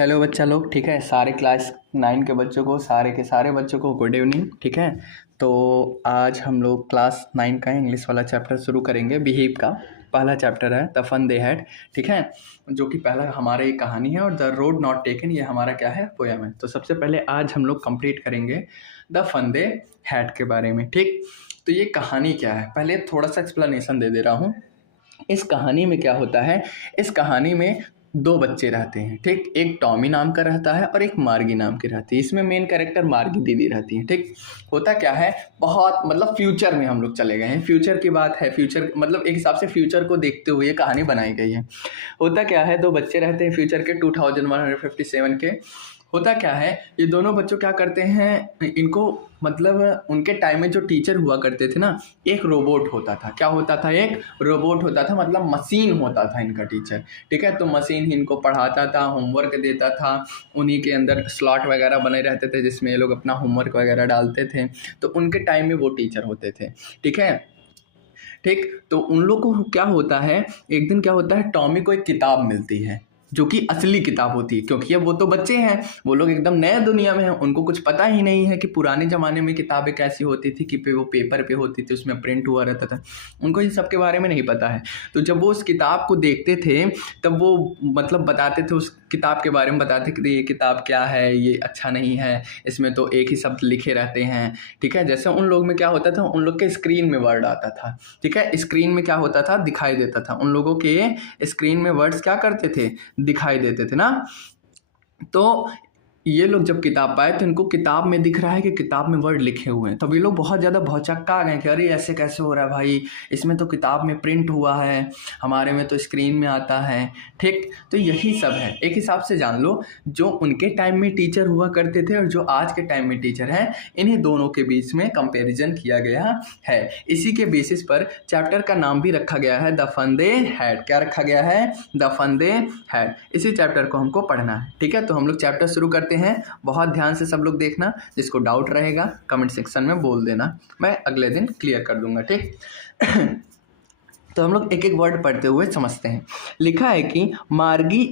Hello बच्चा लोग, ठीक है। सारे क्लास 9 के बच्चों को, सारे के सारे बच्चों को गुड इवनिंग, ठीक है। तो आज हम लोग क्लास 9 का इंग्लिश वाला चैप्टर शुरू करेंगे। बिहेव का पहला चैप्टर है द फन दे हैड, ठीक है, जो कि पहला हमारा एक कहानी है। और द रोड नॉट टेकन ये हमारा क्या है, पोयम है। तो सबसे पहले आज हम लोग कंप्लीट करेंगे द फन दे हैड के बारे में, ठीक। तो ये कहानी क्या है, पहले थोड़ा सा एक्सप्लेनेशन दे दे रहा हूँ। इस कहानी में क्या होता है, इस कहानी में दो बच्चे रहते हैं, ठीक। एक टॉमी नाम का रहता है और एक मार्गी नाम की रहती है। इसमें मेन कैरेक्टर मार्गी दीदी रहती है, ठीक। होता क्या है, बहुत मतलब फ्यूचर में हम लोग चले गए हैं। फ्यूचर की बात है, फ्यूचर मतलब एक हिसाब से फ्यूचर को देखते हुए ये कहानी बनाई गई है। होता क्या है, दो बच्चे रहते हैं फ्यूचर के 2157 के। होता क्या है, ये दोनों बच्चों क्या करते हैं, इनको मतलब उनके टाइम में जो टीचर हुआ करते थे ना, एक रोबोट होता था। क्या होता था, एक रोबोट होता था, मतलब मशीन होता था इनका टीचर, ठीक है। तो मशीन ही इनको पढ़ाता था, होमवर्क देता था, उन्हीं के अंदर स्लॉट वगैरह बने रहते थे जिसमें ये लोग अपना होमवर्क वगैरह डालते थे। तो उनके टाइम में वो टीचर होते थे, ठीक है। ठीक, तो उन लोग को क्या होता है, एक दिन क्या होता है, टॉमी को एक किताब मिलती है जो कि असली किताब होती है, क्योंकि अब वो तो बच्चे हैं, वो लोग एकदम नए दुनिया में हैं, उनको कुछ पता ही नहीं है कि पुराने ज़माने में किताबें कैसी होती थी, कि वो पेपर पे होती थी, उसमें प्रिंट हुआ रहता था। उनको इन सब के बारे में नहीं पता है। तो जब वो उस किताब को देखते थे तब वो मतलब बताते थे, उस किताब के बारे में बताते कि ये किताब क्या है, ये अच्छा नहीं है, इसमें तो एक ही शब्द लिखे रहते हैं, ठीक है। जैसे उन लोग में क्या होता था, उन लोग के स्क्रीन में वर्ड आता था, ठीक है। स्क्रीन में क्या होता था, दिखाई देता था। उन लोगों के स्क्रीन में वर्ड्स क्या करते थे, दिखाई देते थे ना। तो ये लोग जब किताब पाए तो इनको किताब में दिख रहा है कि किताब में वर्ड लिखे हुए हैं। तब ये लोग बहुत ज़्यादा भौचक्का आ गए कि अरे ऐसे कैसे हो रहा है भाई, इसमें तो किताब में प्रिंट हुआ है, हमारे में तो स्क्रीन में आता है, ठीक। तो यही सब है, एक हिसाब से जान लो, जो उनके टाइम में टीचर हुआ करते थे और जो आज के टाइम में टीचर हैं, इन्हीं दोनों के बीच में कंपेरिजन किया गया है। इसी के बेसिस पर चैप्टर का नाम भी रखा गया है द फन दे हैड। क्या रखा गया है, द फन दे हैड। इसी चैप्टर को हमको पढ़ना है, ठीक है। तो हम लोग चैप्टर शुरू करते हैं, बहुत ध्यान से सब लोग देखना। जिसको डाउट रहेगा कमेंट सेक्शन में बोल देना, मैं अगले दिन क्लियर कर दूंगा, ठीक। तो हम लोग एक एक वर्ड पढ़ते हुए समझते हैं। लिखा है कि मार्गी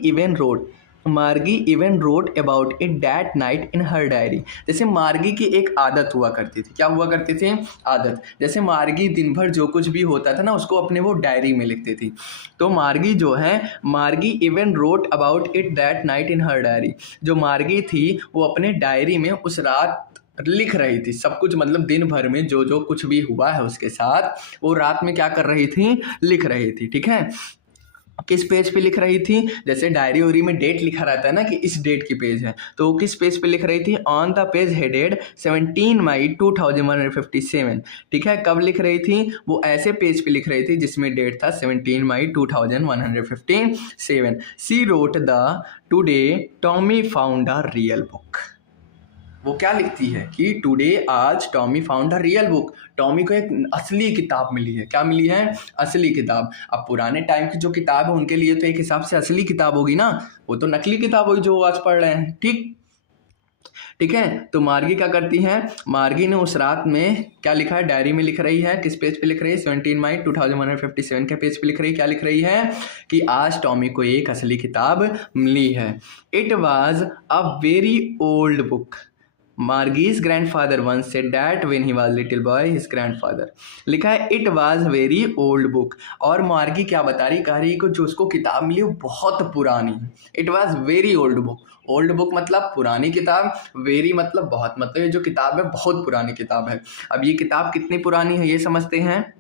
even wrote about it that night in her diary. जैसे मार्गी की एक आदत हुआ करती थी, क्या हुआ करती थी, आदत। जैसे मार्गी दिन भर जो कुछ भी होता था ना, उसको अपने वो डायरी में लिखती थी। तो मार्गी जो है, मार्गी even wrote about it that night in her diary. जो मार्गी थी वो अपने डायरी में उस रात लिख रही थी सब कुछ, मतलब दिन भर में जो जो कुछ भी हुआ है उसके साथ, वो रात में क्या कर रही थी, लिख रही थी, ठीक है। किस पेज पे लिख रही थी, जैसे डायरी वोरी में डेट लिखा रहता है ना कि इस डेट की पेज है, तो वो किस पेज पे लिख रही थी, ऑन द पेज हेडेड 17 मई 2157, ठीक है। कब लिख रही थी, वो ऐसे पेज पे लिख रही थी जिसमें डेट था 17 मई 2157। She wrote the today Tommy found a real book. वो क्या लिखती है कि टुडे, आज Tommy found a real book, Tommy को एक असली किताब मिली है। क्या मिली है, असली किताब। अब पुराने टाइम की जो किताब है उनके लिए तो एक हिसाब से असली किताब होगी ना, वो तो नकली किताब होगी जो वो आज पढ़ रहे हैं, ठीक। ठीक है। तो मार्गी क्या करती है, मार्गी ने उस रात में क्या लिखा है, डायरी में लिख रही है। किस पेज पे लिख रही है, 17 मई 2157 के पेज पे लिख रही है। क्या लिख रही है कि आज टॉमी को एक असली किताब मिली है। It was a very old book. Margie's grandfather once said that when he was little boy, his grandfather। लिखा है it was very old book। और मार्गी क्या बता रही, कह रही को जो उसको किताब मिली वो बहुत पुरानी है। It was very old book। Old book मतलब पुरानी किताब, वेरी मतलब बहुत, मतलब ये जो किताब है बहुत पुरानी किताब है। अब ये किताब कितनी पुरानी है ये समझते हैं।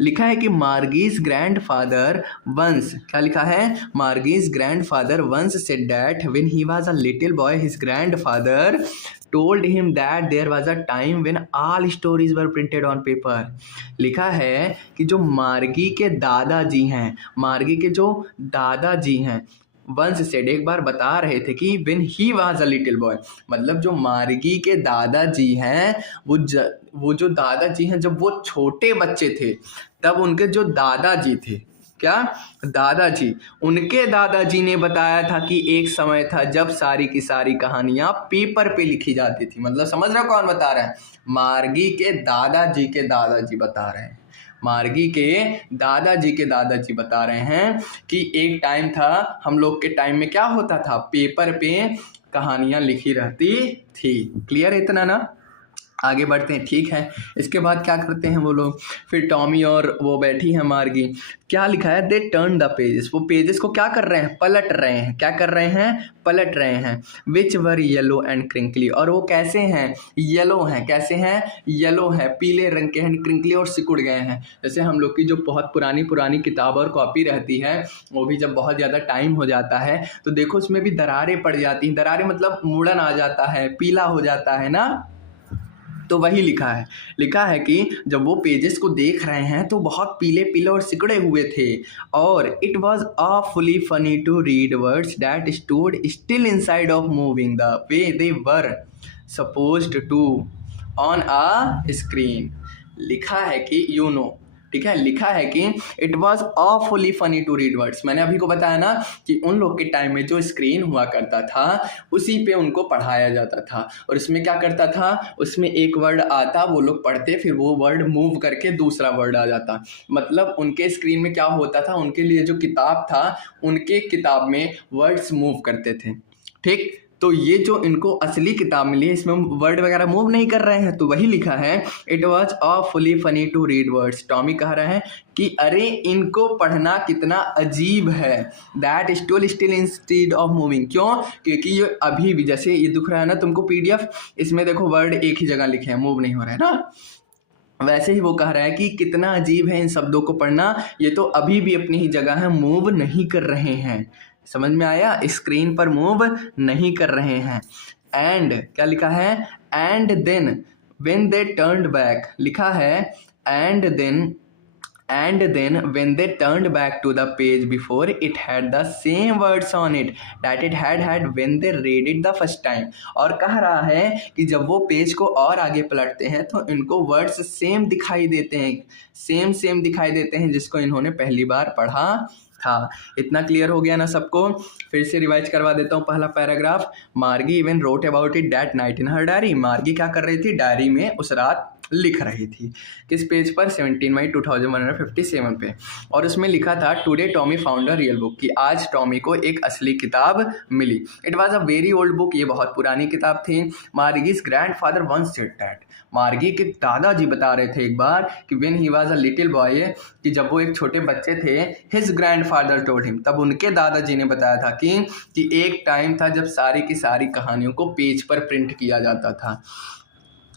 लिखा है कि मार्गीज ग्रैंडफादर वंस, क्या लिखा है, Margie's grandfather once said that when he was a little boy his grandfather told him that there was a time when all stories were printed on paper। लिखा है कि जो मार्गी के दादाजी हैं, मार्गी के जो दादाजी हैं, वंस सेड एक बार बता रहे थे कि when he was a little boy, मतलब जो मार्गी के दादाजी हैं, वो जो दादाजी हैं जब वो छोटे बच्चे थे तब उनके जो दादाजी थे, क्या दादाजी, उनके दादाजी ने बताया था कि एक समय था जब सारी की सारी कहानियां पेपर पे लिखी जाती थी। मतलब समझ रहे हो कौन बता रहा है, मार्गी के दादाजी बता रहे हैं। मार्गी के दादाजी बता रहे हैं कि एक टाइम था, हम लोग के टाइम में क्या होता था, पेपर पे कहानियाँ लिखी रहती थी। क्लियर है इतना ना? आगे बढ़ते हैं, ठीक है। इसके बाद क्या करते हैं वो लोग, फिर टॉमी और वो बैठी है मार्गी, क्या लिखा है, दे टर्न द पेजेस, वो पेजेस को क्या कर रहे हैं, पलट रहे हैं। क्या कर रहे हैं, पलट रहे हैं। विच वर येलो एंड क्रिंकली, और वो कैसे हैं, येलो हैं। कैसे हैं, येलो हैं, पीले रंग के हैं, क्रिंकली और सिकुड़ गए हैं। जैसे हम लोग की जो बहुत पुरानी किताब और कॉपी रहती है, वो भी जब बहुत ज़्यादा टाइम हो जाता है तो देखो उसमें भी दरारें पड़ जाती हैं। दरारें मतलब मुड़न आ जाता है, पीला हो जाता है ना। तो वही लिखा है कि जब वो पेजेस को देख रहे हैं तो बहुत पीले पीले और सिकुड़े हुए थे। और it was awfully funny to read words that stood still inside of moving the way they were supposed to on a screen। लिखा है कि ठीक है, लिखा है कि it was awfully funny to read words। मैंने अभी को बताया ना कि उन लोग के टाइम में जो स्क्रीन हुआ करता था उसी पे उनको पढ़ाया जाता था। और इसमें क्या करता था, उसमें एक वर्ड आता, वो लोग पढ़ते, फिर वो वर्ड मूव करके दूसरा वर्ड आ जाता। मतलब उनके स्क्रीन में क्या होता था, उनके लिए जो किताब था, उनके किताब में वर्ड्स मूव करते थे। ठीक, तो ये जो इनको असली किताब मिली है इसमें वर्ड वगैरह मूव नहीं कर रहे हैं। तो वही लिखा है, it was awfully funny to read words। Tommy कह रहे हैं कि अरे इनको पढ़ना कितना अजीब है। That still instead of moving, क्यों, क्योंकि ये अभी भी जैसे ये दिख रहा है ना तुमको PDF, इसमें देखो वर्ड एक ही जगह लिखे हैं, मूव नहीं हो रहा है ना। वैसे ही वो कह रहा है कि कितना अजीब है इन शब्दों को पढ़ना, ये तो अभी भी अपनी ही जगह है, मूव नहीं कर रहे हैं। समझ में आया, स्क्रीन पर मूव नहीं कर रहे हैं। एंड क्या लिखा है, and then when they turned back, लिखा है and then when they turned back to the page before, it had the same words on it that it had when they read it the first time। और कह रहा है कि जब वो page को और आगे पलटते हैं तो इनको वर्ड्स सेम दिखाई देते हैं, सेम दिखाई देते हैं जिसको इन्होंने पहली बार पढ़ा था। इतना क्लियर हो गया ना सबको? फिर से रिवाइज करवा देता हूँ पहला पैराग्राफ। मार्गी even wrote about it that night in her diary. मार्गी क्या कर रही थी, डायरी में उस रात लिख रही थी। किस पेज पर, 17 मई 2157 पे। और उसमें लिखा था, today Tommy found a real book, कि आज टॉमी को एक असली किताब मिली। It was a very old book, ये बहुत पुरानी किताब थी। Margie's grandfather once said that, Margie के दादाजी बता रहे थे एक बार कि when he was a little boy, कि जब वो एक छोटे बच्चे थे, हिज ग्रैंडफादर टोल्ड हिम, तब उनके दादाजी ने बताया था कि एक टाइम था जब सारी की सारी कहानियों को पेज पर प्रिंट किया जाता था।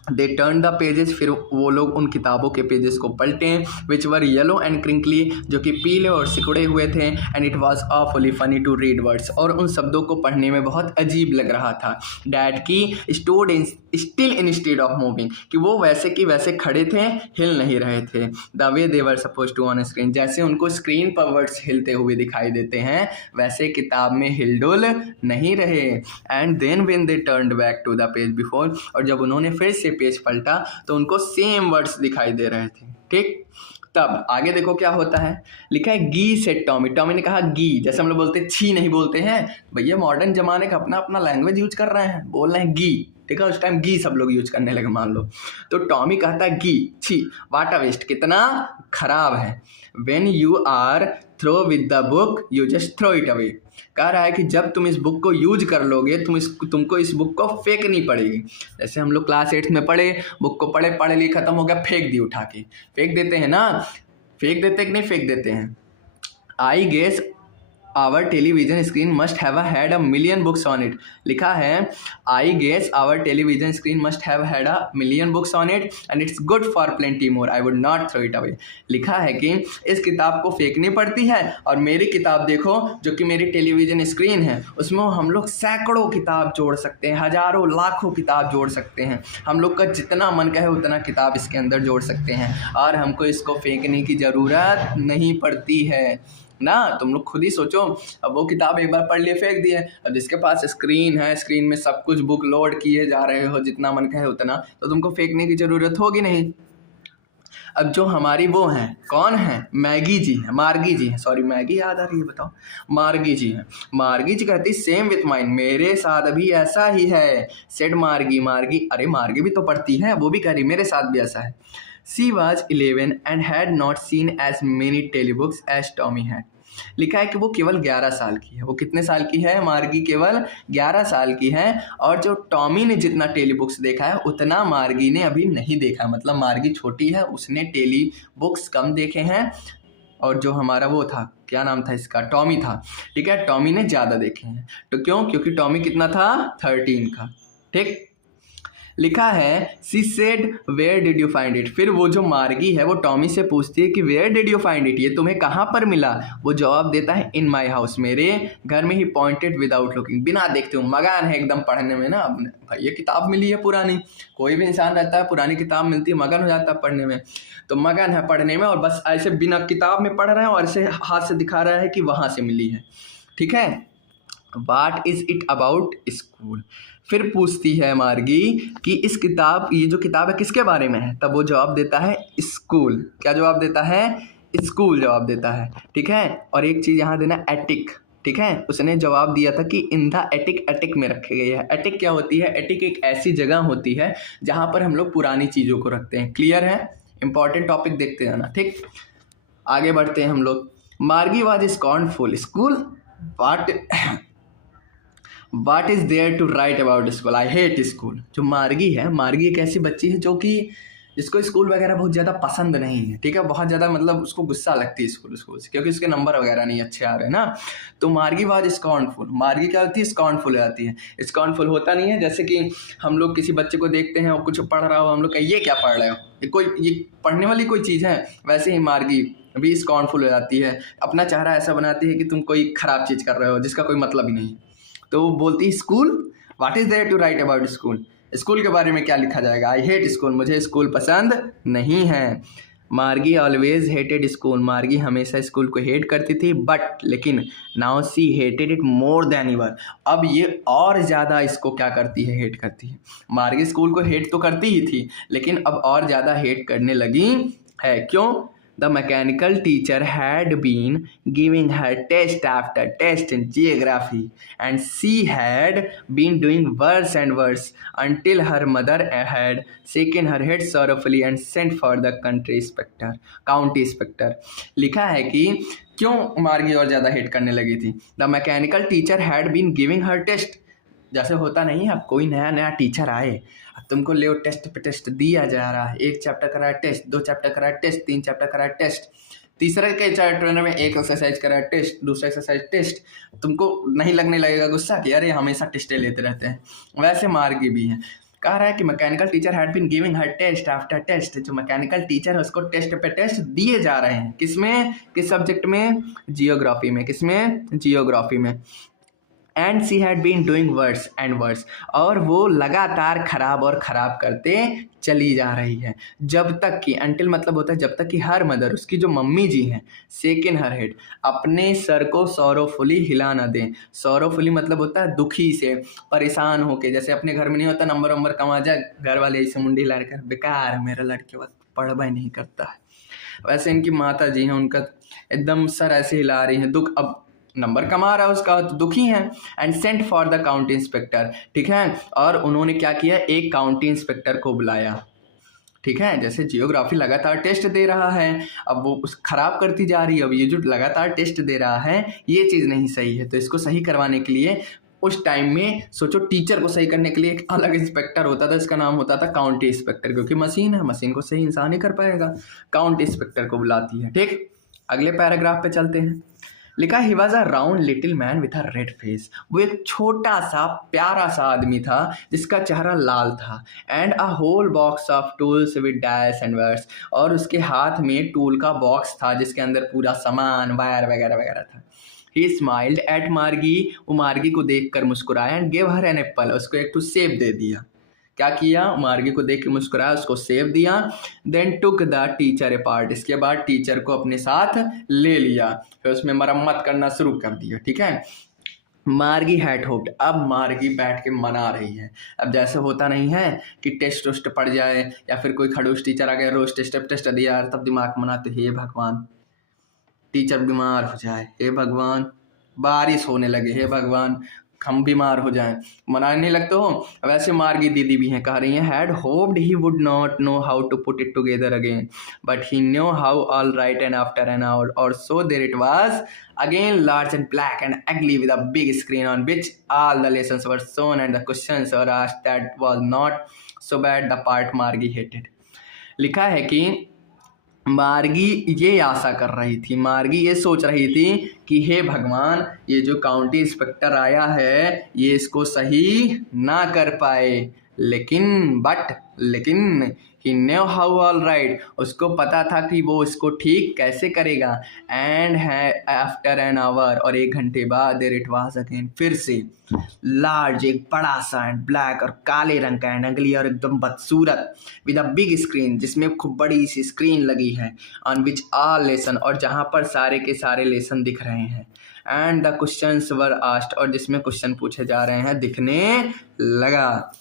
दे टर्न द पेजेस, फिर वो लोग उन किताबों के पेजेस को पलटें, which were yellow and crinkly, जो कि पीले और सिकुड़े हुए थे। And it was awfully funny to read words, और उन शब्दों को पढ़ने में बहुत अजीब लग रहा था। डैड की stood still instead of moving, कि वो वैसे कि वैसे खड़े थे, हिल नहीं रहे थे। The way they were supposed to on screen, जैसे उनको स्क्रीन पर वर्ड्स हिलते हुए दिखाई देते हैं वैसे किताब में हिलडुल नहीं रहे। And then when they turned back to the page before, और जब उन्होंने फिर से पेज पलटा तो उनको सेम वर्ड्स दिखाई दे रहे थे। ठीक, तब आगे देखो क्या होता है, लिखा है गी सेड टॉमी, टॉमी ने कहा गी, जैसे हम लोग बोलते हैं छी नहीं बोलते हैं भैया, मॉडर्न जमाने का अपना अपना लैंग्वेज यूज कर रहे हैं, बोल रहे हैं गी। ठीक है, उस टाइम गी सब लोग यूज करने लगे मान लो। तो टॉमी कहता है गी, छी, वाट अ वेस्ट, कितना खराब है। When you are throw with the book you just throw it away, कह रहा है कि जब तुम इस बुक को यूज कर लोगे तुमको इस बुक को फेंकनी पड़ेगी। जैसे हम लोग क्लास 8 में पढ़े, बुक को पढ़े लिए खत्म हो गया, फेंक दी उठा के, फेंक देते हैं ना, फेंक देते कि नहीं फेंक देते हैं। I guess our television screen must have had a million books on it, लिखा है I guess our television screen must have had a million books on it and it's good for plenty more, I would not throw it away. लिखा है कि इस किताब को फेंकनी पड़ती है, और मेरी किताब देखो जो कि मेरी टेलीविजन स्क्रीन है, उसमें हम लोग सैकड़ों किताब जोड़ सकते हैं, हजारों लाखों किताब जोड़ सकते हैं, हम लोग का जितना मन कहे उतना किताब इसके अंदर जोड़ सकते हैं, और हमको इसको फेंकने की ज़रूरत नहीं पड़ती है ना। तुम लोग खुद ही सोचो, अब वो किताब एक बार पढ़ लिए फेंक दिए, अब जिसके पास स्क्रीन है, स्क्रीन में सब कुछ बुक लोड किए जा रहे हो जितना मन कहे उतना, तो तुमको फेंकने की ज़रूरत होगी नहीं। अब जो हमारी वो हैं, कौन है, मार्गी जी हैं, सॉरी मैगी याद आ रही है, बताओ, मार्गी जी हैं। मार्गी जी कहती सेम विथ माइन, मेरे साथ भी ऐसा ही है। सेड मार्गी, अरे मार्गी भी तो पढ़ती है, वो भी कह रही मेरे साथ भी ऐसा है। She was 11 and had not seen as many telebooks as Tommy had. लिखा है कि वो केवल 11 साल की है। वो कितने साल की है? मार्गी केवल 11 साल की है, और जो टॉमी ने जितना टेली बुक्स देखा है उतना मार्गी ने अभी नहीं देखा। मतलब मार्गी छोटी है, उसने टेली बुक्स कम देखे हैं, और जो हमारा वो था, क्या नाम था इसका, टॉमी था, ठीक है, टॉमी ने ज़्यादा देखे हैं। तो क्यों? क्योंकि टॉमी कितना था? 13 का। ठीक, लिखा है she said where did you find it. फिर वो जो मार्गी है वो टॉमी से पूछती है कि where did you find it, ये तुम्हें कहाँ पर मिला? वो जवाब देता है इन माई हाउस, मेरे घर में ही, पॉइंटेड विदाउट लुकिंग, बिना देखते हुए। मगन है एकदम पढ़ने में ना। अब भाई ये किताब मिली है पुरानी, कोई भी इंसान रहता है पुरानी किताब मिलती है मगन हो जाता है पढ़ने में। तो मगन है पढ़ने में, और बस ऐसे बिना किताब में पढ़ रहे हैं और ऐसे हाथ से दिखा रहा है कि वहाँ से मिली है। ठीक है, what is it about school. फिर पूछती है मार्गी कि इस किताब, ये जो किताब है किसके बारे में है? तब वो जवाब देता है स्कूल। क्या जवाब देता है? स्कूल जवाब देता है। ठीक है, और एक चीज़ यहाँ देना, एटिक। ठीक है, उसने जवाब दिया था कि इन द एटिक, एटिक में रखे गए है। एटिक क्या होती है? एटिक एक ऐसी जगह होती है जहाँ पर हम लोग पुरानी चीज़ों को रखते हैं। क्लियर है? इंपॉर्टेंट टॉपिक देखते जाना। ठीक, आगे बढ़ते हैं हम लोग। Margie was scornful school, what is there to write about school, I hate school. जो मार्गी है, मार्गी एक ऐसी बच्ची है जो कि जिसको स्कूल वगैरह बहुत ज़्यादा पसंद नहीं है। ठीक है, बहुत ज़्यादा मतलब उसको गुस्सा लगती है स्कूल से, क्योंकि उसके नंबर वगैरह नहीं अच्छे आ रहे हैं ना। तो मार्गी वाज स्कॉर्नफुल। मार्गी क्या होती है? स्कॉर्नफुल हो जाती है। स्कॉर्नफुल होता नहीं है, जैसे कि हम लोग किसी बच्चे को देखते हैं और कुछ पढ़ रहा हो, हम लोग कहें ये क्या पढ़ रहे हो, ये पढ़ने वाली कोई चीज़ है? वैसे ही मार्गी भी स्कॉर्नफुल हो जाती है, अपना चेहरा ऐसा बनाती है कि तुम कोई ख़राब चीज़ कर रहे हो जिसका कोई मतलब ही नहीं। तो वो बोलती है school, what is there to write about school, school के बारे में क्या लिखा जाएगा? आई हेट स्कूल, मुझे स्कूल पसंद नहीं है। मार्गी ऑलवेज हेटेड स्कूल, मार्गी हमेशा स्कूल को हेट करती थी, बट लेकिन now see hated it more than ever. अब ये और ज़्यादा इसको क्या करती है? हेट करती है। मार्गी स्कूल को हेट तो करती ही थी, लेकिन अब और ज़्यादा हेट करने लगी है। क्यों? The mechanical teacher had been giving her test after test in geography, and she had been doing worse and worse until her mother had shaken her head sorrowfully and sent for the county inspector। लिखा है कि क्यों मार्गी और ज़्यादा hate करने लगी थी? The mechanical teacher had been giving her test। जैसे होता नहीं है, अब कोई नया नया टीचर आए, अब तुमको ले टेस्ट पे टेस्ट दिया जा रहा है। 1 चैप्टर करा टेस्ट, 2 चैप्टर करा टेस्ट, 3 चैप्टर करा टेस्ट, तीसरे के चैप्टर में 1 एक्सरसाइज करा टेस्ट, दूसरा एक्सरसाइज टेस्ट। तुमको नहीं लगने लगेगा गुस्सा कि अरे हमेशा टेस्टें लेते रहते हैं? वैसे मार्गी भी है। कह रहा है कि mechanical teacher had been giving her test after test. जो मैकेनिकल टीचर है उसको टेस्ट पे टेस्ट दिए जा रहे हैं। किसमें? किस सब्जेक्ट में? जियोग्राफी में। किसमें? जियोग्राफी में। And she had been doing worse and worse, और वो लगातार खराब और ख़राब करते चली जा रही है, जब तक कि, अंटिल मतलब होता है जब तक कि, हर मदर, उसकी जो मम्मी जी हैं, शेक हर हेड, अपने सर को सॉरोफुली हिला ना दें। सॉरोफुली मतलब होता है दुखी से, परेशान होके। जैसे अपने घर में नहीं होता नंबर वंबर कमा जाए, घर वाले ऐसे मुंडी लाकर, बेकार मेरा लड़के बस पढ़वा नहीं करता है, वैसे इनकी माता जी हैं, उनका एकदम सर ऐसे हिला रही हैं, दुख, अब नंबर कमा रहा है उसका तो दुखी है। And sent for the county inspector, ठीक है, और उन्होंने क्या किया? एक काउंटी इंस्पेक्टर को बुलाया। ठीक है, जैसे जियोग्राफी लगातार टेस्ट दे रहा है, अब वो उस खराब करती जा रही है, अब ये जो लगातार टेस्ट दे रहा है ये चीज़ नहीं सही है, तो इसको सही करवाने के लिए उस टाइम में सोचो टीचर को सही करने के लिए एक अलग इंस्पेक्टर होता था, इसका नाम होता था काउंटी इंस्पेक्टर, क्योंकि मशीन है, मशीन को सही इंसान ही कर पाएगा। काउंटी इंस्पेक्टर को बुलाती है। ठीक, अगले पैराग्राफ पे चलते हैं। लिखा he was a round little man with a red face, वो एक छोटा सा प्यारा सा आदमी था जिसका चेहरा लाल था। And a whole box of tools with dials and wires, और उसके हाथ में टूल का बॉक्स था जिसके अंदर पूरा सामान, वायर वगैरह वगैरह था। ही स्माइल्ड एट मार्गी, वो मार्गी को देख कर मुस्कुराया। And gave her an apple, उसको एक तो सेब दे दिया। क्या किया? मार्गी को देख के मुस्कुराया, उसको सेब दिया। Then took the teacher apart, इसके बाद टीचर को अपने साथ ले लिया, फिर उसमें मरम्मत करना शुरू कर दिया। ठीक है, मार्गी हैड होप्ड, अब मार्गी बैठ के मना रही है। अब जैसे होता नहीं है कि टेस्ट वोस्ट पड़ जाए या फिर कोई खड़ूस टीचर आ गया, रोज टेस्ट दिया, तब दिमाग मनाते, हे भगवान टीचर बीमार हो जाए, हे भगवान बारिश होने लगे, हे भगवान हम बीमार हो जाएं, मनाने लगते हो। वैसे मार्गी दीदी भी हैं, कह रही हैं had hoped he would not know how to put it together again but he knew how all right and after an hour or so there it was again large and black and ugly with a big screen on which all the lessons were shown and the questions were asked. That was not so bad, the part Margie hated. लिखा है कि मार्गी ये आशा कर रही थी, मार्गी ये सोच रही थी कि हे भगवान, ये जो काउंटी इंस्पेक्टर आया है ये इसको सही ना कर पाए, लेकिन ही न्यू हाउ ऑल राइट, उसको पता था कि वो इसको ठीक कैसे करेगा। एंड है आफ्टर एन आवर, और 1 घंटे बाद देयर इट वाज अगेन, फिर से लार्ज, एक बड़ा सा एंड ब्लैक और काले रंग का एंड अगली और एकदम बदसूरत विद अ बिग स्क्रीन, जिसमें खूब बड़ी सी स्क्रीन लगी है, ऑन विच ऑल लेसन, और जहाँ पर सारे के सारे लेसन दिख रहे हैं, and the questions were asked, और जिसमें क्वेश्चन पूछे जा रहे हैं, दिखने लगा।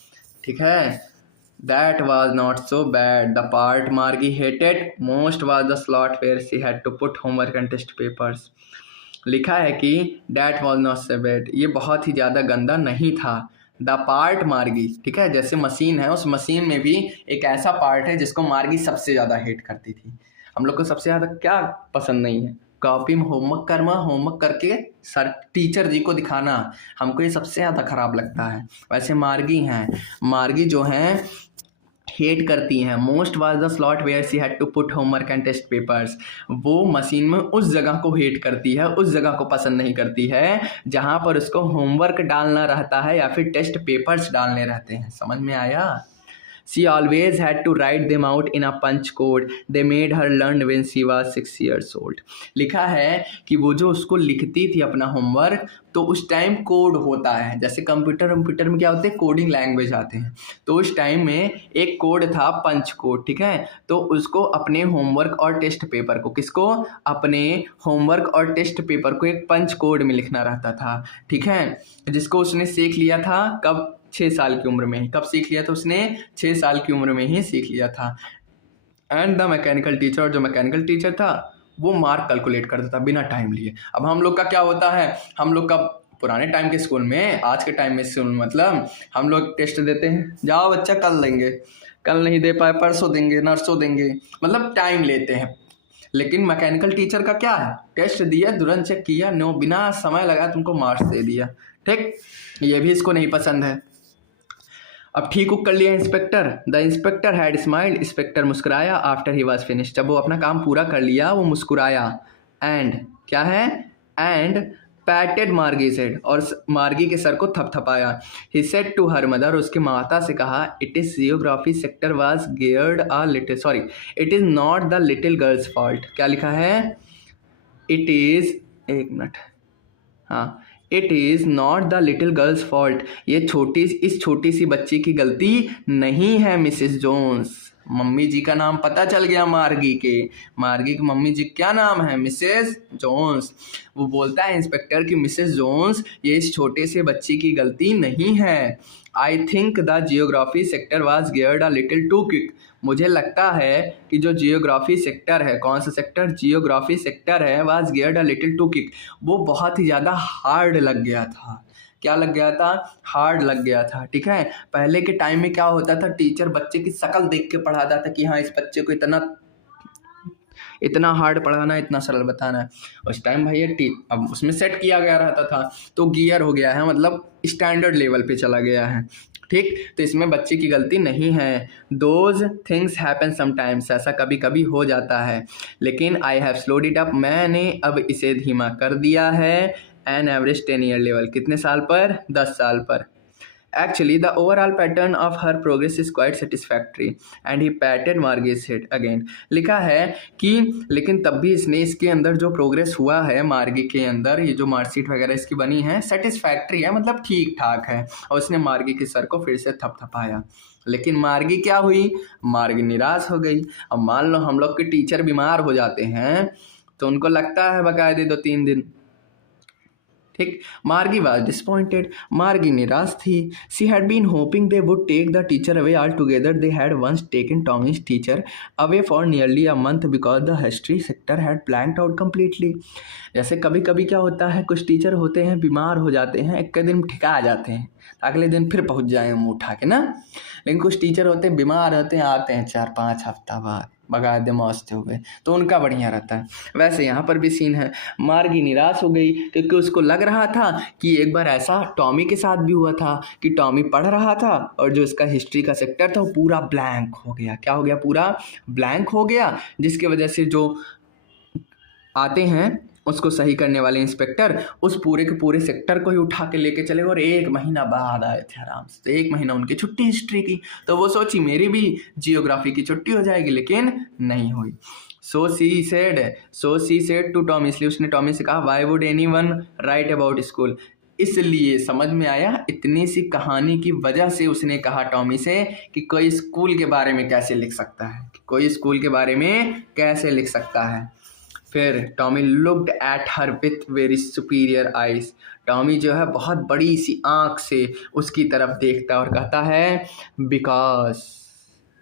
ठीक है, that was not so bad. The part Margie hated most was the slot where she had to put homework and test papers. लिखा है कि that was not so bad, ये बहुत ही ज़्यादा गंदा नहीं था। द पार्ट मार्गी, ठीक है, जैसे मशीन है, उस मशीन में भी एक ऐसा पार्ट है जिसको मार्गी सबसे ज़्यादा हेट करती थी। हम लोग को सबसे ज़्यादा क्या पसंद नहीं है? कॉपी में होमवर्क करना, होमवर्क करके सर टीचर जी को दिखाना, हमको ये सबसे ज़्यादा ख़राब लगता है। वैसे मार्गी हैं, मार्गी जो हैं हेट करती हैं। Most was the slot where she had to put homework and test papers, वो मशीन में उस जगह को हेट करती है, उस जगह को पसंद नहीं करती है जहाँ पर उसको होमवर्क डालना रहता है या फिर टेस्ट पेपर्स डालने रहते हैं। समझ में आया? She always had to write them out in a punch code they made her learn when she was 6 years old. लिखा है कि वो जो उसको लिखती थी अपना होमवर्क, तो उस टाइम कोड होता है, जैसे कंप्यूटर में क्या होते हैं, कोडिंग लैंग्वेज आते हैं, तो उस टाइम में एक कोड था पंच कोड। ठीक है, तो उसको अपने होमवर्क और टेस्ट पेपर को, किसको? अपने होमवर्क और टेस्ट पेपर को एक पंच कोड में लिखना रहता था। ठीक है, जिसको उसने सीख लिया था कब? 6 साल की उम्र में ही। कब सीख लिया था उसने? 6 साल की उम्र में ही सीख लिया था। एंड द मैकेनिकल टीचर, और जो मैकेनिकल टीचर था वो मार्क कैलकुलेट करता था बिना टाइम लिए। अब हम लोग का क्या होता है, हम लोग का पुराने टाइम के स्कूल में, आज के टाइम में स्कूल में मतलब हम लोग टेस्ट देते हैं, जाओ बच्चा कल देंगे, कल नहीं दे पाए परसों देंगे, नरसों देंगे, मतलब टाइम लेते हैं। लेकिन मैकेनिकल टीचर का क्या है, टेस्ट दिया, तुरंत चेक किया, नो बिना समय लगाया तुमको मार्क्स दे दिया। ठीक, ये भी इसको नहीं पसंद है। अब ठीक कर लिया inspector. The inspector had smiled, inspector मुस्कुराया। आफ्टर ही वॉज फिनिश, जब वो अपना काम पूरा कर लिया वो मुस्कुराया। एंड क्या है? एंड पैटेड मार्गीज हेड, और मार्गी के सर को थपथपाया। He said to her mother, उसकी माता से कहा, it is geography sector was geared a little, sorry it is not the little girl's fault. क्या लिखा है? इट इज़, एक मिनट, हाँ, it is not the little girl's fault, ये इस छोटी सी बच्ची की गलती नहीं है मिसेस जोन्स। मम्मी जी का नाम पता चल गया मार्गी के, मार्गी की मम्मी जी क्या नाम है? Mrs Jones. वो बोलता है इंस्पेक्टर कि मिसेस जोन्स, ये इस छोटे से बच्ची की गलती नहीं है। I think the geography sector was geared a little too quick, मुझे लगता है कि जो जियोग्राफी सेक्टर है, कौन सा सेक्टर? जियोग्राफी सेक्टर है, was geared a little too quick, वो बहुत ही ज़्यादा हार्ड लग गया था। क्या लग गया था? हार्ड लग गया था। ठीक है, पहले के टाइम में क्या होता था, टीचर बच्चे की शक्ल देख के पढ़ाता था कि हाँ इस बच्चे को इतना हार्ड पढ़ाना, इतना सरल बताना है। उस टाइम भैया अब उसमें सेट किया गया रहता था, तो गियर हो गया है, मतलब स्टैंडर्ड लेवल पे चला गया है। ठीक, तो इसमें बच्चे की गलती नहीं है। दोज थिंग्स हैपन समटाइम्स, ऐसा कभी कभी हो जाता है, लेकिन I have slowed it up, मैंने अब इसे धीमा कर दिया है। एन एवरेज 10 ईयर लेवल, कितने साल पर? 10 साल पर। Actually, the overall pattern of her progress is quite satisfactory and he patted Margie's head again. लिखा है कि लेकिन तब भी इसने, इसके अंदर जो प्रोग्रेस हुआ है मार्गी के अंदर, ये जो मार्कशीट वगैरह इसकी बनी है, सेटिस्फैक्ट्री है, मतलब ठीक ठाक है। और उसने मार्गी के सर को फिर से थपथपाया। लेकिन मार्गी क्या हुई? मार्गी निराश हो गई। अब मान लो हम लोग के टीचर बीमार हो जाते हैं तो उनको लगता है बकायदे 2-3 दिन, ठीक। मार्गी वॉज डिसपॉइंटेड, मार्गी निराश थी। She had been hoping they would take the teacher away altogether. They had once taken Tommy's teacher away for nearly a month because the history sector had blanked out completely. जैसे कभी कभी क्या होता है, कुछ teacher होते हैं बीमार हो जाते हैं, एक दिन ठिका आ जाते हैं, अगले दिन फिर पहुंच जाए मुँह उठा के ना। लेकिन कुछ टीचर होते हैं बीमार रहते हैं, आते हैं 4-5 हफ्ता बाद, बगा दे मस्त हो गए, तो उनका बढ़िया रहता है। वैसे यहाँ पर भी सीन है। मार्गी निराश हो गई क्योंकि उसको लग रहा था कि एक बार ऐसा टॉमी के साथ भी हुआ था कि टॉमी पढ़ रहा था और जो इसका हिस्ट्री का सेक्टर था वो पूरा ब्लैंक हो गया। क्या हो गया? पूरा ब्लैंक हो गया, जिसकी वजह से जो आते हैं उसको सही करने वाले इंस्पेक्टर उस पूरे के पूरे सेक्टर को ही उठा के लेके चले गए और 1 महीना बाद आए थे आराम से। तो 1 महीना उनकी छुट्टी हिस्ट्री की, तो वो सोची मेरी भी जियोग्राफी की छुट्टी हो जाएगी, लेकिन नहीं हुई। सो सी सेड टू टॉमी, इसलिए उसने टॉमी से कहा why would anyone right about school. इसलिए समझ में आया, इतनी सी कहानी की वजह से उसने कहा टॉमी से कि कोई स्कूल के बारे में कैसे लिख सकता है, कोई स्कूल के बारे में कैसे लिख सकता है। फिर Tommy looked at her with very superior eyes. Tommy जो है बहुत बड़ी सी आंख से उसकी तरफ देखता है और कहता है because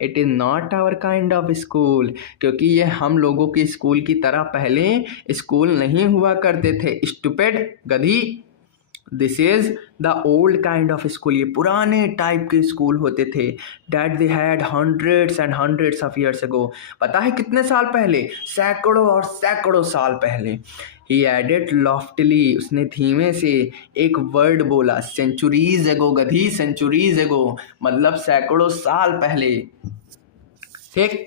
it is not our kind of school, क्योंकि ये हम लोगों के स्कूल की तरह पहले स्कूल नहीं हुआ करते थे। स्टूपिड, गधी। This is the old kind of school, ये पुराने टाइप के स्कूल होते थे। That they had hundreds and hundreds of years ago, पता है कितने साल पहले? सैकड़ों और सैकड़ों साल पहले। ही एडेड लॉफ्टली, उसने धीमे से एक वर्ड बोला, सेंचुरीज एगो, गधी, सेंचुरीज एगो मतलब सैकड़ों साल पहले। ठीक।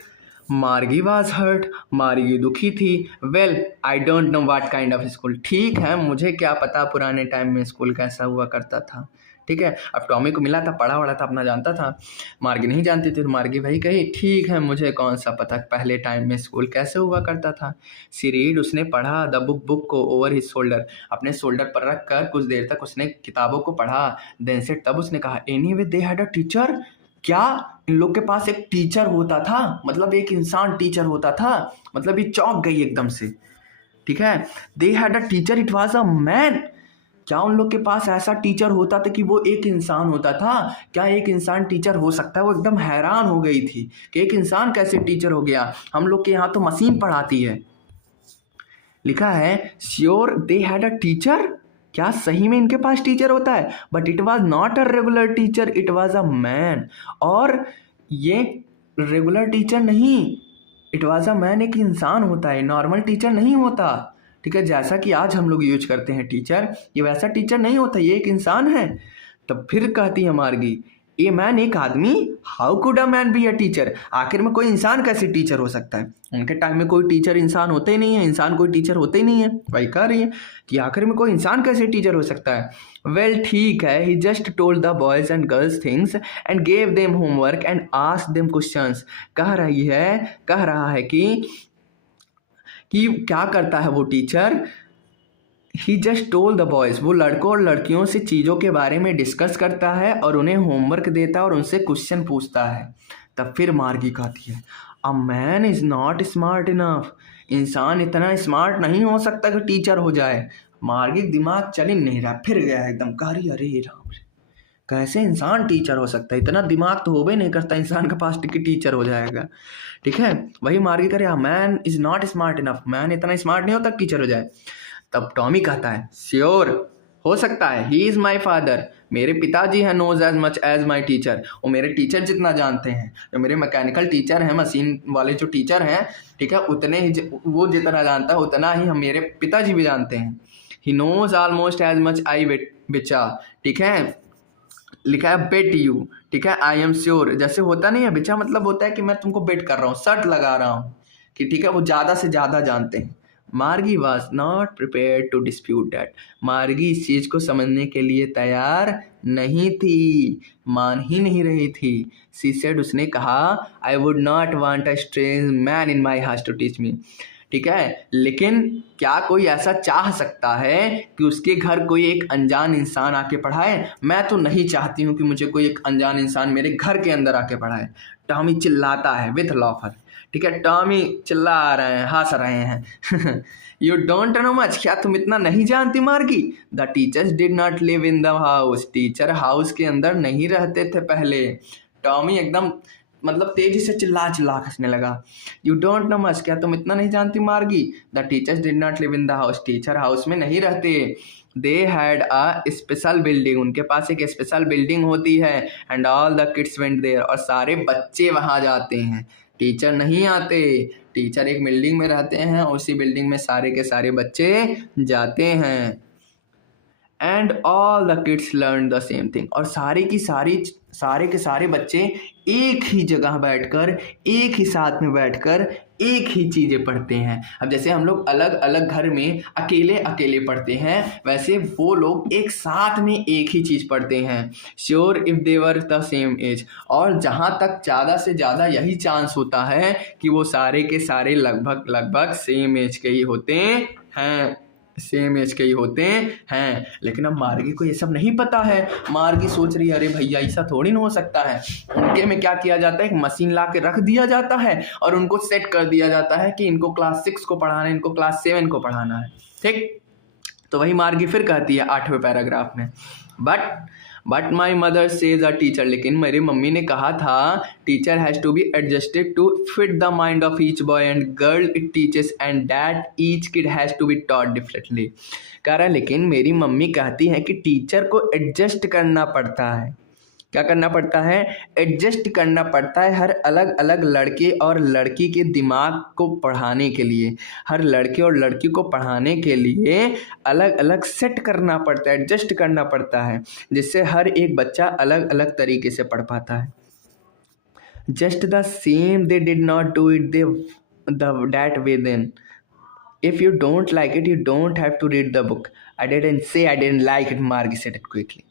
मार्गी वॉज हर्ट, मार्गी दुखी थी। Well I don't know what kind of school, ठीक है मुझे क्या पता पुराने टाइम में स्कूल कैसा हुआ करता था। ठीक है, अब टॉमी को मिला था, पढ़ा वढ़ा था, अपना जानता था। मार्गी नहीं जानती थी, तो मार्गी भाई कही ठीक है मुझे कौन सा पता पहले टाइम में स्कूल कैसे हुआ करता था। सी रीड, उसने पढ़ा द बुक को ओवर हिज शोल्डर, अपने शोल्डर पर रख कर कुछ देर तक उसने किताबों को पढ़ा। देन से तब उसने कहा anyway they had a teacher, क्या इन लोग के पास एक टीचर होता था, मतलब एक इंसान टीचर होता था, मतलब ये चौंक गई एकदम से। ठीक है, दे had a teacher, it was a man, क्या उन लोग के पास ऐसा टीचर होता था कि वो एक इंसान होता था? क्या एक इंसान टीचर हो सकता है? वो एकदम हैरान हो गई थी कि एक इंसान कैसे टीचर हो गया, हम लोग के यहाँ तो मशीन पढ़ाती है। लिखा है sure they had a teacher, क्या सही में इनके पास टीचर होता है? But it was not a regular teacher, it was a man, और ये रेगुलर टीचर नहीं, इट वॉज अ मैन, एक इंसान होता है, नॉर्मल टीचर नहीं होता। ठीक है, जैसा कि आज हम लोग यूज करते हैं टीचर, ये वैसा टीचर नहीं होता, ये एक इंसान है। तब फिर कहती है मार्गी ए मैन, एक आदमी, how could a man be a teacher, आखिर में कोई इंसान कैसे टीचर हो सकता है? उनके टाइम में कोई टीचर इंसान होते ही नहीं है, इंसान कोई टीचर होते ही नहीं है। वही कह रही है कि आखिर में कोई इंसान कैसे टीचर हो सकता है। वेल ठीक है, he just told the boys and girls things and gave them homework and asked them questions. कह रहा है कि क्या करता है वो teacher, he just told the boys, वो लड़कों और लड़कियों से चीज़ों के बारे में डिस्कस करता है और उन्हें होमवर्क देता है और उनसे क्वेश्चन पूछता है। तब फिर मार्गी कहती है a man is not smart enough, इंसान इतना स्मार्ट नहीं हो सकता कि टीचर हो जाए। मार्गी दिमाग चल ही नहीं रहा, फिर गया एकदम, कह रही अरे राम रे, कैसे इंसान टीचर हो सकता है? इतना दिमाग तो होबे नहीं करता इंसान के पास कि टीचर हो जाएगा। ठीक है, वही मार्गी करे man is not smart enough, man इतना स्मार्ट नहीं होता टीचर हो जाए। तब टॉमी कहता है श्योर, हो सकता है, ही इज़ माई फादर, मेरे पिताजी हैं, knows as much as my teacher, वो मेरे टीचर जितना जानते हैं, जो मेरे मैकेनिकल टीचर हैं, मशीन वाले जो टीचर हैं, ठीक है, उतने ही वो जितना जानता है उतना ही हम मेरे पिताजी भी जानते हैं। He knows almost as much I betcha, ठीक है, लिखा है बेट यू, ठीक है, आई एम श्योर, जैसे होता नहीं है बिचा मतलब होता है कि मैं तुमको बेट कर रहा हूँ, शर्त लगा रहा हूँ कि ठीक है वो ज़्यादा से ज़्यादा जानते हैं। Margie was not prepared to dispute that, Margie इस चीज़ को समझने के लिए तैयार नहीं थी, मान ही नहीं रही थी। सी सेड, उसने कहा I would not want a strange man in my house to teach me, ठीक है, लेकिन क्या कोई ऐसा चाह सकता है कि उसके घर कोई एक अनजान इंसान आके पढ़ाए? मैं तो नहीं चाहती हूँ कि मुझे कोई एक अनजान इंसान मेरे घर के अंदर आके पढ़ाए। टॉमी चिल्लाता है विथ लॉफर, ठीक है। टॉमी चिल्ला रहे हैं, हंस रहे हैं। यू डोंट नो मच, क्या तुम इतना नहीं जानती Margie? The teachers did not live in the house, teacher house के अंदर नहीं रहते थे पहले। टॉमी एकदम मतलब तेजी से चिल्ला चिल्ला हंसने लगा। यू डोंट नो मच, क्या तुम इतना नहीं जानती Margie? The teachers did not live in the house, teacher house में नहीं रहते। They had a special building, उनके पास एक स्पेशल बिल्डिंग होती है। And all the kids went there, और सारे बच्चे वहाँ जाते हैं, टीचर नहीं आते। टीचर एक बिल्डिंग में रहते हैं, उसी बिल्डिंग में सारे के सारे बच्चे जाते हैं। And all the kids learn the same thing, और सारे के सारे बच्चे एक ही जगह बैठकर, एक ही साथ में बैठकर एक ही चीज़ें पढ़ते हैं। अब जैसे हम लोग अलग अलग घर में अकेले अकेले पढ़ते हैं, वैसे वो लोग एक साथ में एक ही चीज़ पढ़ते हैं। Sure if they were the same age, और जहाँ तक ज़्यादा से ज़्यादा यही चांस होता है कि वो सारे के सारे लगभग लगभग सेम एज के ही होते हैं, सेम एज के ही होते हैं। लेकिन अब मार्गी को ये सब नहीं पता है। मार्गी सोच रही है अरे भैया ऐसा थोड़ी ना हो सकता है। उनके में क्या किया जाता है, एक मशीन ला के रख दिया जाता है और उनको सेट कर दिया जाता है कि इनको क्लास 6 को पढ़ाना है, इनको क्लास 7 को पढ़ाना है। ठीक, तो वही मार्गी फिर कहती है 8वें पैराग्राफ में, but my mother says a teacher, लेकिन मेरी मम्मी ने कहा था teacher has to be adjusted to fit the mind of each boy and girl it teaches and that each kid has to be taught differently. कह रहा है लेकिन मेरी मम्मी कहती है कि टीचर को एडजस्ट करना पड़ता है। क्या करना पड़ता है? एडजस्ट करना पड़ता है हर अलग अलग लड़के और लड़की के दिमाग को पढ़ाने के लिए। हर लड़के और लड़की को पढ़ाने के लिए अलग अलग सेट करना पड़ता है, एडजस्ट करना पड़ता है, जिससे हर एक बच्चा अलग अलग तरीके से पढ़ पाता है। Just the same they did not do it that way then. If you don't like it, you don't have to read the book. I didn't say I didn't like it, Margie said it quickly.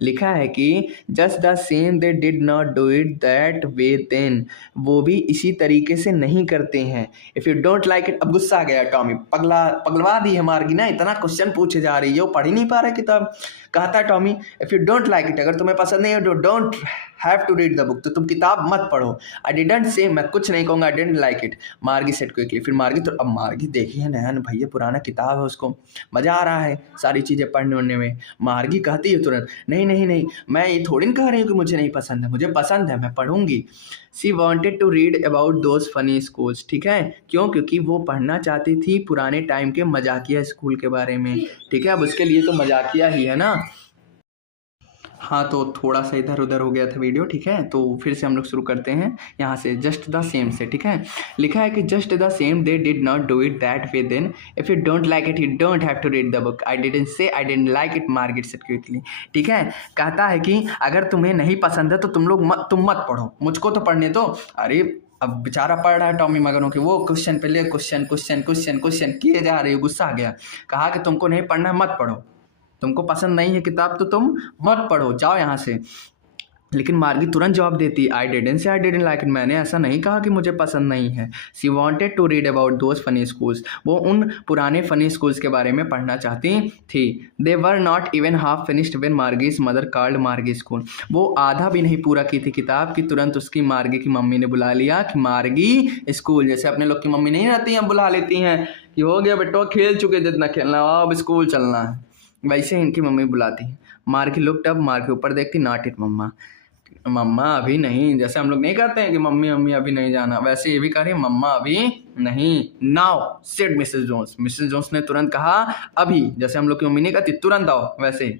लिखा है कि just the same they did not do it that way then, वो भी इसी तरीके से नहीं करते हैं। If you don't like it, अब गुस्सा आ गया टॉमी, पगलवा दी है मार्गी ना, इतना क्वेश्चन पूछे जा रही है, वो पढ़ ही नहीं पा रहा किताब। कहता है Tommy if you don't like it, अगर तुम्हें पसंद नहीं है तो don't have to read the book, तो तुम किताब मत पढ़ो। आई डिडंट से, मैं कुछ नहीं कहूँगा, आई डिडंट लाइक इट, मार्गी सेड क्विकली। फिर मार्गी, तो अब मार्गी देखी है नया भैया पुराना किताब है, उसको मज़ा आ रहा है सारी चीज़ें पढ़ने उड़ने में। मार्गी कहती है तुरंत नहीं नहीं नहीं, मैं ये थोड़ी ना कह रही हूँ कि मुझे नहीं पसंद है, मुझे पसंद है, मैं पढ़ूंगी। She wanted to read about those funny schools, ठीक है, क्यों? क्योंकि वो पढ़ना चाहती थी पुराने टाइम के मजाकिया स्कूल के बारे में। ठीक है, अब उसके लिए तो मजाकिया ही है ना। हाँ, तो थोड़ा सा इधर उधर हो गया था वीडियो, ठीक है, तो फिर से हम लोग शुरू करते हैं यहाँ से जस्ट द सेम से। ठीक है, लिखा है कि just the same they did not do it that way then, if you don't like it you don't have to read the book, I didn't say I didn't like it, Margaret said quickly. ठीक है, कहता है कि अगर तुम्हें नहीं पसंद है तो तुम मत पढ़ो, मुझको तो पढ़ने दो। अरे अब बेचारा पढ़ रहा है टॉमी मगनों के, वो क्वेश्चन पे ले क्वेश्चन किए जा रही है, गुस्सा आ गया। कहा कि तुमको नहीं पढ़ना मत पढ़ो, तुमको पसंद नहीं है किताब तो तुम मत पढ़ो, जाओ यहाँ से। लेकिन मार्गी तुरंत जवाब देती, आई didn't say I didn't like it, मैंने ऐसा नहीं कहा कि मुझे पसंद नहीं है। She wanted to read about those funny schools, वो उन पुराने फनी स्कूल्स के बारे में पढ़ना चाहती थी। They were not even half finished when Margie's mother called Margie school, वो आधा भी नहीं पूरा की थी किताब कि तुरंत उसकी मार्गी की मम्मी ने बुला लिया कि मार्गी स्कूल, जैसे अपने लोग की मम्मी नहीं रहती हैं बुला लेती हैं कि हो गया बेटो खेल चुके जितना खेलना, अब स्कूल चलना है, वैसे इनकी मम्मी बुलाती है। मार्गी लुक्ड अप, मार्गी ऊपर देखती, नॉट इट मम्मा, मम्मा अभी नहीं, जैसे हम लोग नहीं कहते हैं कि मम्मी मम्मी अभी नहीं जाना, वैसे ये भी कह रही है मम्मा अभी नहीं। Now said Mrs Jones, Mrs Jones ने तुरंत कहा अभी, जैसे हम लोग की मम्मी नहीं कहती तुरंत आओ वैसे।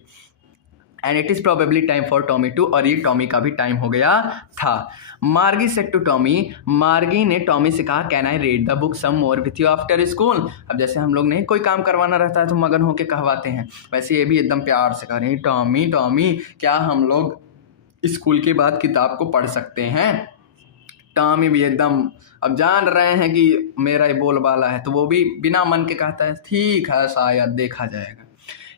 And it is probably time for Tommy too, और ये टॉमी का भी टाइम हो गया था। मार्गी सेड टू टॉमी, मार्गी ने टॉमी से कहा can I read the book some more with you after school. अब जैसे हम लोग नहीं कोई काम करवाना रहता है तो मगन होके कहवाते हैं, वैसे ये भी एकदम प्यार से कह रही है टॉमी टॉमी क्या हम लोग स्कूल के बाद किताब को पढ़ सकते हैं। टॉमी भी एकदम अब जान रहे हैं कि मेरा ही बोलबाला है, तो वो भी बिना मन के कहता है ठीक है शायद देखा जाएगा।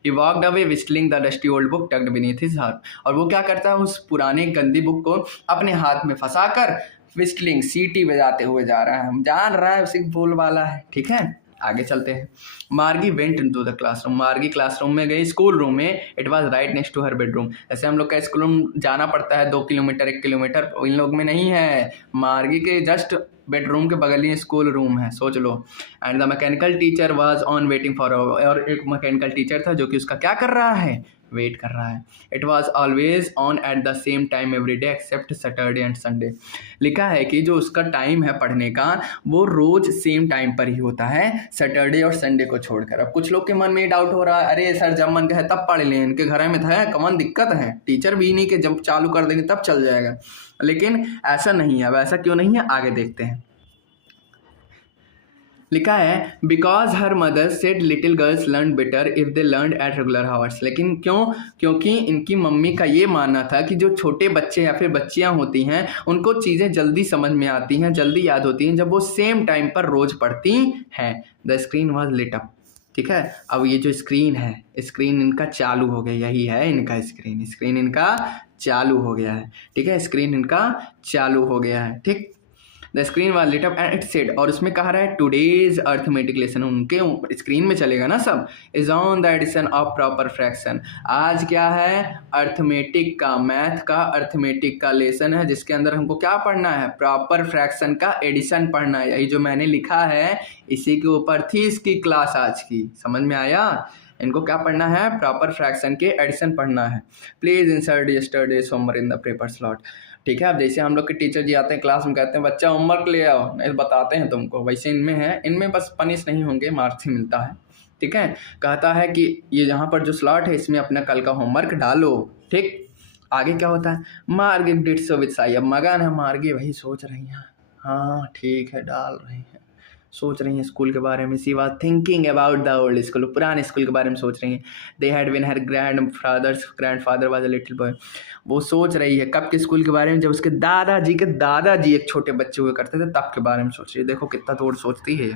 He walked away whistling the dusty old book tucked beneath his heart, और वो क्या करता है उस पुराने गंदी बुक को अपने हाथ में फंसाकर whistling सीटी बजाते हुए जा रहा है, हम जान रहा है उसी बोलबाला है। ठीक है, आगे चलते हैं। Margie went into the classroom, Margie classroom में गई, स्कूल रूम में। It was right next to her bedroom, जैसे हम लोग का स्कूल रूम जाना पड़ता है 2 किलोमीटर 1 किलोमीटर, इन लोग में नहीं है, मार्गी के जस्ट बेडरूम के बगल ही स्कूल रूम है, सोच लो। And the mechanical teacher was on waiting for, और एक मैकेनिकल टीचर था जो कि उसका क्या कर रहा है, वेट कर रहा है। It was always on at the same time every day except Saturday and Sunday. लिखा है कि जो उसका टाइम है पढ़ने का वो रोज सेम टाइम पर ही होता है, सैटरडे और संडे को छोड़कर। अब कुछ लोग के मन में डाउट हो रहा है, अरे सर जब मन कहे तब पढ़ लें, इनके घर में था कौन दिक्कत है, टीचर भी नहीं कि जब चालू कर देंगे तब चल जाएगा। लेकिन ऐसा नहीं है। अब ऐसा क्यों नहीं है, आगे देखते हैं। लिखा है because her mother said little girls learn better if they learn at regular hours. लेकिन क्यों, क्योंकि इनकी मम्मी का ये मानना था कि जो छोटे बच्चे या फिर बच्चियां होती हैं उनको चीज़ें जल्दी समझ में आती हैं, जल्दी याद होती हैं जब वो सेम टाइम पर रोज पढ़ती हैं। The screen was lit up. ठीक है, अब ये जो स्क्रीन है, स्क्रीन इनका चालू हो गया, यही है इनका स्क्रीन, स्क्रीन इनका चालू हो गया है। ठीक है, स्क्रीन इनका चालू हो गया है। ठीक, the screen was lit up and it said, और उसमें कहा रहा है टुडेज अर्थमेटिक लेसन, उनके स्क्रीन में चलेगा ना सब, is on the addition of proper fraction. आज क्या है, अर्थमेटिक का, मैथ का अर्थमेटिक का लेसन है जिसके अंदर हमको क्या पढ़ना है, प्रॉपर फ्रैक्शन का एडिशन पढ़ना है। यही जो मैंने लिखा है इसी के ऊपर थी इसकी क्लास आज की, समझ में आया। इनको क्या पढ़ना है, प्रॉपर फ्रैक्शन के एडिशन पढ़ना है। Please insert yesterday homework in the paper slot. ठीक है, अब जैसे हम लोग के टीचर जी आते हैं क्लास में, कहते हैं बच्चा होमवर्क ले आओ, नहीं बताते हैं तुमको, वैसे इनमें है, इनमें बस पनिश नहीं होंगे, मार्क्स ही मिलता है। ठीक है, कहता है कि ये यहाँ पर जो स्लॉट है इसमें अपना कल का होमवर्क डालो। ठीक, आगे क्या होता है, मार्गी डिड सो विद साई। अब मगन है मार्गी, वही सोच रही हैं, हाँ ठीक है डाल रही हैं, सोच रही हैं स्कूल के बारे में। She was thinking about the old school, पुराने स्कूल के बारे में सोच रही हैं। They had when her grandfather was a little boy. वो सोच रही है कब के स्कूल के बारे में, जब उसके दादाजी एक छोटे बच्चे हुए करते थे तब के बारे में सोच रही है। देखो कितना तोड़ सोचती है।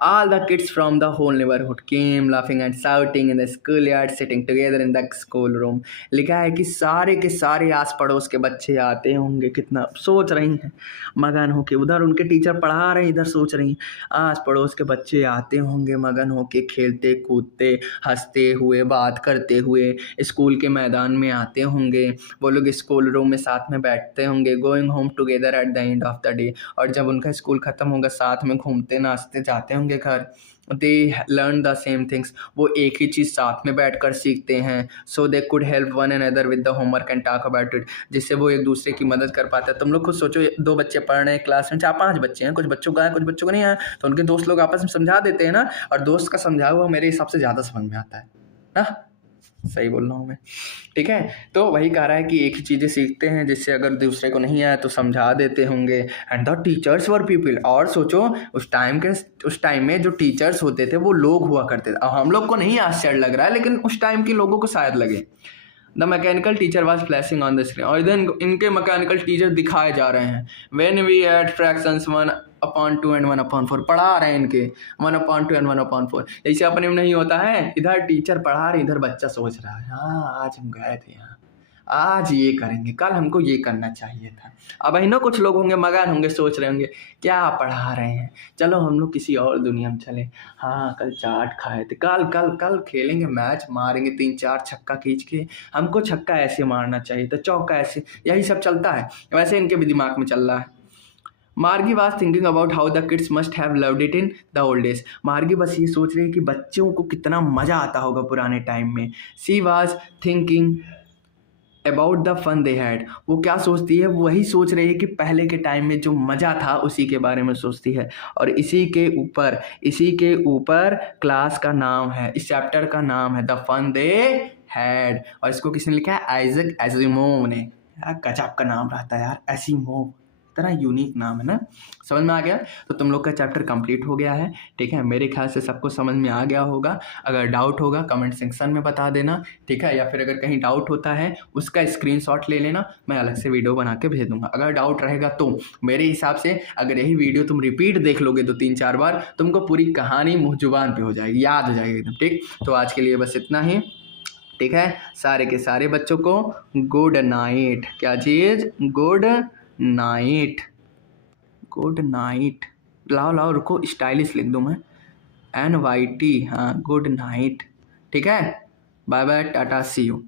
All the kids from the whole neighborhood came laughing and shouting in the schoolyard, sitting together in the school room। लिखा है कि सारे के सारे आस पड़ोस के बच्चे आते होंगे, कितना सोच रही हैं मगन होके, उधर उनके टीचर पढ़ा रहे हैं, इधर सोच रही हैं। आस पड़ोस के बच्चे आते होंगे मगन होके, खेलते कूदते हंसते हुए बात करते हुए स्कूल के मैदान में आते होंगे। वो लोग स्कूल रूम में साथ में बैठते होंगे, going home together at the end of the day. और जब उनका स्कूल ख़त्म होगा साथ में घूमते नाचते जाते होंगे घर। They learn the same things, वो एक ही चीज़ साथ में बैठकर सीखते हैं। So they could help one another with the homework and talk about it, जिससे वो एक दूसरे की मदद कर पाते हैं। तुम लोग खुद सोचो, 2 बच्चे पढ़ रहे हैं क्लास में, 4-5 बच्चे हैं, कुछ बच्चों का है कुछ बच्चों को नहीं है, तो उनके दोस्त लोग आपस में समझा देते हैं ना, और दोस्त का समझा हुआ मेरे हिसाब से ज़्यादा समझ में आता है ना, सही बोल रहा हूँ मैं। ठीक है, तो वही कह रहा है कि एक ही चीज़ें सीखते हैं जिससे अगर दूसरे को नहीं आए तो समझा देते होंगे। And the teachers were people, और सोचो उस टाइम में जो टीचर्स होते थे वो लोग हुआ करते थे। अब हम लोग को नहीं आश्चर्य लग रहा है लेकिन उस टाइम के लोगों को शायद लगे। The mechanical teacher was flashing on the screen, और इधर इनके मैकेनिकल टीचर दिखाए जा रहे हैं। When we add fractions 1/2 and 1/4, पढ़ा रहे हैं इनके 1/2 and 1/4। जैसे अपने में नहीं होता है, इधर टीचर पढ़ा रहे, इधर बच्चा सोच रहा है, हाँ आज हम गए थे यहाँ, आज ये करेंगे, कल हमको ये करना चाहिए था। अब इन्हों कुछ लोग होंगे मगन होंगे, सोच रहे होंगे क्या पढ़ा रहे हैं, चलो हम लोग किसी और दुनिया में चले। हाँ कल चाट खाए थे, कल खेलेंगे मैच, मारेंगे 3-4 छक्का खींच के, हमको छक्का ऐसे मारना चाहिए था, चौका ऐसे, यही सब चलता है। वैसे इनके भी दिमाग में चल रहा है। मार्गी was thinking about how the kids must have loved it in the old days. मार्गी बस ये सोच रही है कि बच्चों को कितना मज़ा आता होगा पुराने टाइम में। She was thinking about the fun they had, वो क्या सोचती है, वही सोच रही है कि पहले के टाइम में जो मज़ा था उसी के बारे में सोचती है। और इसी के ऊपर क्लास का नाम है, इस चैप्टर का नाम है द फन दे हैड। और इसको किसने लिखा है, आइजक एसिमोव ने। यार गजब का नाम रहता है यार, एसिमोव, इतना यूनिक नाम है ना। समझ में आ गया, तो तुम लोग का चैप्टर कंप्लीट हो गया है। ठीक है, मेरे ख्याल से सबको समझ में आ गया होगा। अगर डाउट होगा कमेंट सेक्शन में बता देना, ठीक है, या फिर अगर कहीं डाउट होता है उसका स्क्रीनशॉट ले लेना, मैं अलग से वीडियो बना के भेज दूंगा। अगर डाउट रहेगा तो मेरे हिसाब से अगर यही वीडियो तुम रिपीट देख लोगे 2-3-4 बार, तुमको पूरी कहानी मुँह जुबान पे हो जाएगी, याद हो जाएगी एकदम। ठीक, तो आज के लिए बस इतना ही। ठीक है, सारे के सारे बच्चों को गुड नाइट। क्या चीज़, गुड नाइट, गुड नाइट। लाओ रुको, स्टाइलिश लिख दूँ मैं, NYT, हाँ गुड नाइट। ठीक है, bye bye, tata, see you.